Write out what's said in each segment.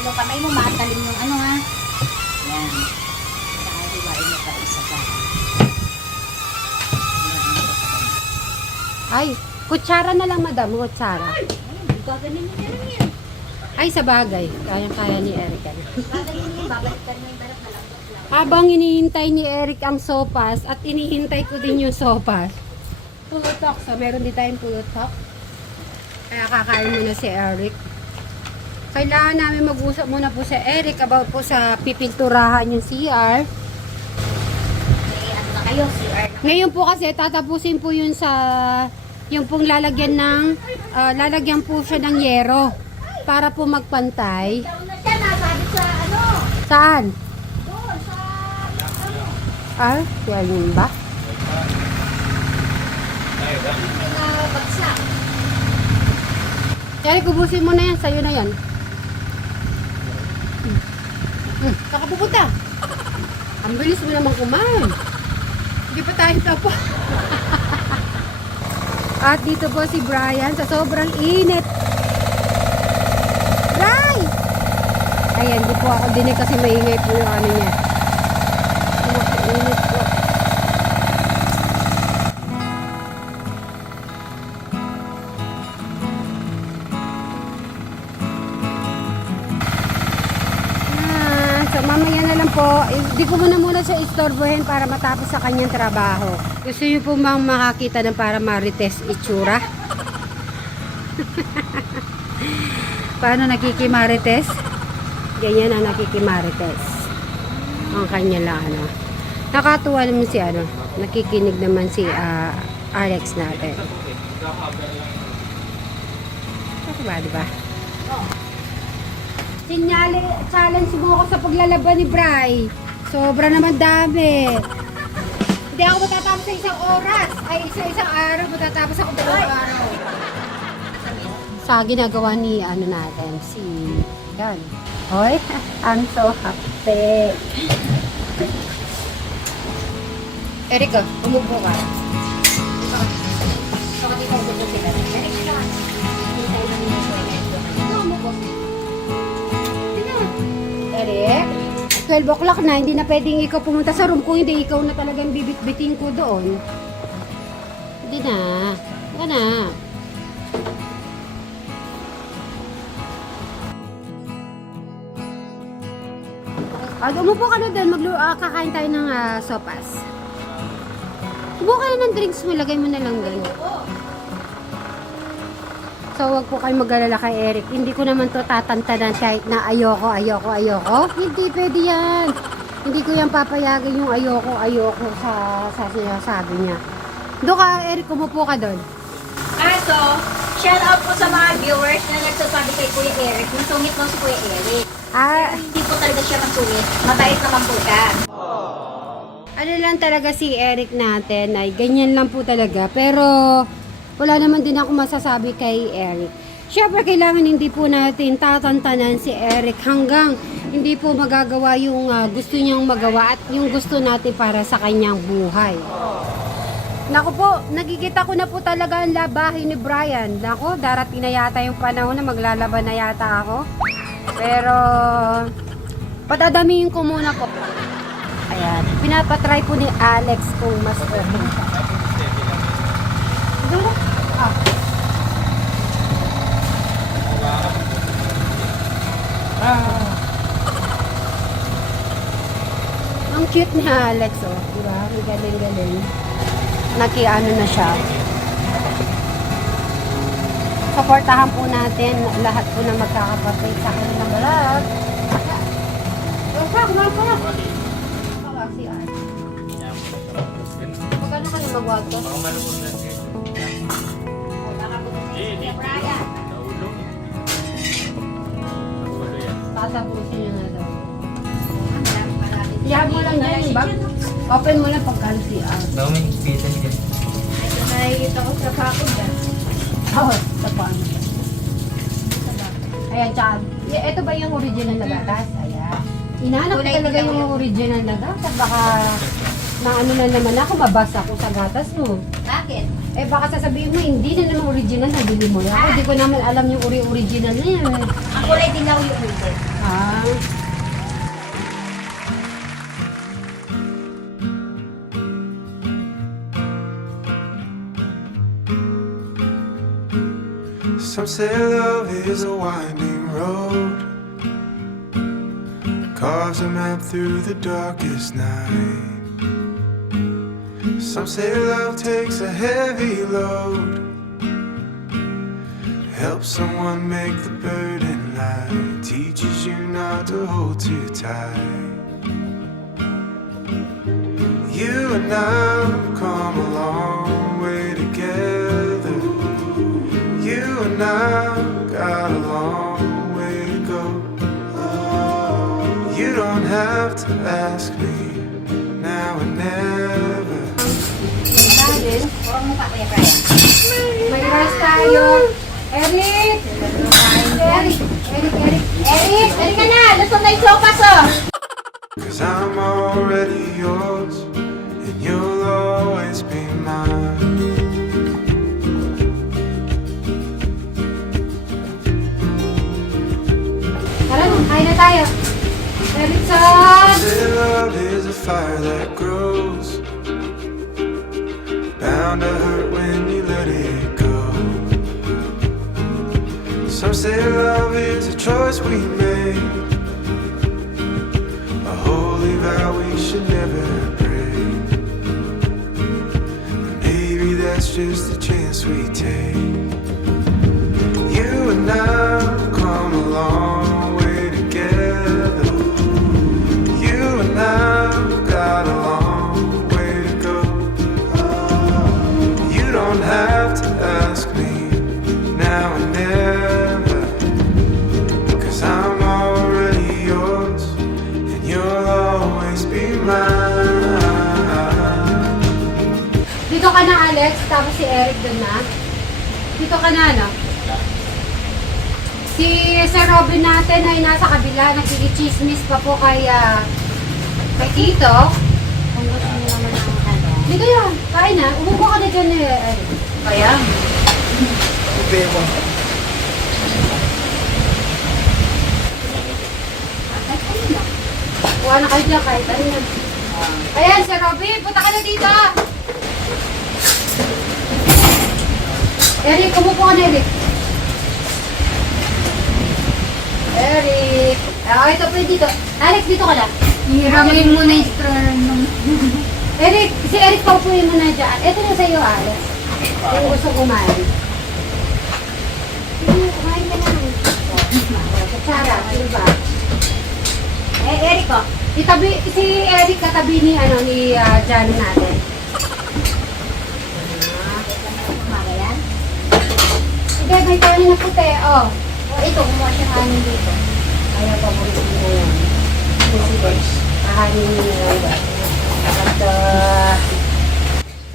Lalo kamay mo, matalim yung ano ha. Yan. Saka hiwain mo pa isa pa. Ay, kutsara na lang, madam. Kutsara. Ay, gaganin mo yan yan. Ay, sa bagay. Kayang-kaya ni Eric. Gaganin mo yan, babalikan mo yung balat na lang. Habang hinihintay ni Eric ang sopas at inihintay ko din yung sopas. Pulutok. So, meron din tayong pulutok. Kaya kakain muna si Eric. Kailangan namin mag-usap muna po si Eric about po sa pipinturahan yung CR. May ano na kayo, CR na. Ngayon po kasi tatapusin po yun sa yung pong lalagyan ng lalagyan po siya ng yero para po magpantay. Ikaw na siya, nasabi sa ano. Saan? Doon, sa ano. Ah, yan ba? May nabagsak. Eric, ubusin mo na yan. Sa'yo na yan. Saka pupunta. Ang bilis mo naman kumain. Hindi pa tayo tapo. At dito po si Brian sa sobrang init. Bri! Ayan, di po ako dinig kasi maingay po yung ano niya. Init po. So mamaya na lang po, hindi ko muna siya istorbohin para matapos sa kanyang trabaho. Gusto niyo po bang makakita ng para marites itsura? Paano nakikimarites? Ganyan ang nakikimarites. Ang kanya lang ano. Nakatuwa naman si ano, nakikinig naman si Alex natin. Kasi ba, diba? Challenge mo ako sa paglalaban ni Bri. Sobra naman dami. Hindi ako matatapos sa isang oras. Ay, isang araw. Matatapos ako 2 araw. Sa ginagawa ni ano natin, si Gan. Hoy, I'm so happy. Erika, umupo ka. Saka dito ang gusto sila. Eric, sila. Hintay lang yung kwento. Umupo. Eric, 12 o'clock na, hindi na pwedeng ikaw pumunta sa room kung hindi ikaw na talagang bibit-biting ko doon. Hindi na. Wala na. Umupo ka na doon, kakain tayo ng sopas. Umupo ka na ng drinks mo, lagay mo na lang doon. So, wag po kayo mag-alala kay Eric. Hindi ko naman to tatantanan kahit na ayoko. Hindi pwede yan. Hindi ko yan papayagan yung ayoko sa sinasabi niya. Doon ka, Eric, umupo ka doon. So, shout out po sa mga viewers na nagsasabi kay Kuya Eric. Yung sungit mo si Kuya Eric. Hindi po talaga siya masungit. Mabait naman po ka. Ano lang talaga si Eric natin ay ganyan lang po talaga. Pero wala naman din ako masasabi kay Eric. Siyempre kailangan hindi po natin tatantanan si Eric hanggang hindi po magagawa yung gusto niyang magawa at yung gusto natin para sa kanyang buhay. Naku po, nagigita ko na po talaga ang labahin ni Brian. Naku, darating na yata yung panahon na maglalaban na yata ako. Pero patadamihin ko muna po. Ayan, pinapatry po ni Alex kung mas okay. Ang cute ni Alex, oh. Diba? Ang galing-galing. Nakiano na siya. Supportahan po natin lahat po na magkakapatid sa kanilang vlog. Si Alex. Magkano kayo mag-water? Tatapusin nyo na daw. Iyan mo lang dyan yung bag. Open mo lang pagka-CR. Dami, pita niya. Ito nakikita ko sa pakod dyan. Oo, sa paano. Ayan, tsaka, ito ba yung original na gatas? Ayan. Inaanap ko talaga yung original na gatas. Baka, na ano na naman ako, mabasa ako sa gatas mo. Bakit? Eh baka sasabihin mo, hindi na naman original na bili mo. Ako, di ko naman alam yung original na yan. Ang kulay dilaw yung ulit. Ha? Some say love is a winding road, carves a map through the darkest night. Some say love takes a heavy load, helps someone make the burden light, teaches you not to hold too tight. You and I have come a long way together. You and I got a long way to go. You don't have to ask me now and never. Kanin. Huwag mo pa, Kuya Brian. May rice tayo. Eric! Eric! Eric, dali ka na! Luto na yung sopas, oh! 'Cause I'm already yours, and you'll always be mine. Tara na, kain na tayo. Erickson! Say love is a fire that grows, bound to hurt when you let it go. Some say love is a choice we make, a holy vow we should never break. And maybe that's just the chance we take. You and I have come a long way together. You and I have got a long way to go. You don't have to ask me now and never, 'cause I'm already yours, and you'll always be mine. Dito ka na, Alex. Tapos si Eric doon na. Dito ka na, no? Si Sir Robin natin ay nasa kabila. Nakikichismis pa po kay Tito. Kung gusto mo naman ang ano. Dito yan. Kain na. Umupo ka na dyan, Eric. Kaya? Kuha na kayo dyan kahit ano yan. Ayan, Sir Robin. Punta ka na dito. Eric, umupo ka na, Eric. Eric. Ito po yung dito. Alex, dito ka lang. Hiramin mo na yung straw nung... Eric, si Eric pa upuin mo na dyan. Ito na sa'yo, Alex. Yung gusto kumain. Sige, kumain ka lang. Sarap, diba? Eric, oh. Si Eric katabi ni Johnny natin. Umaga yan. Sige, may kanin na puti, oh. Ito, kumuha siya kanin dito. Ayaw pa mo rin mo yan. Sige, kahanin mo yan.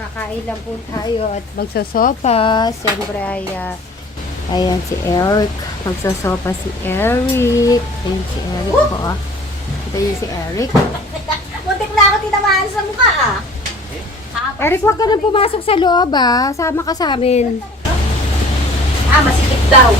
Kakain lang po tayo at magsosopa. Siyempre ay, ayan si Eric. Magsosopa si Eric. Ayan si Eric po, ah. Ito yung si Eric. Muntik na ako tinamaan sa mukha, ah. Eric, huwag ka nang pumasok sa loob, ah. Sama ka sa amin. Masikip daw.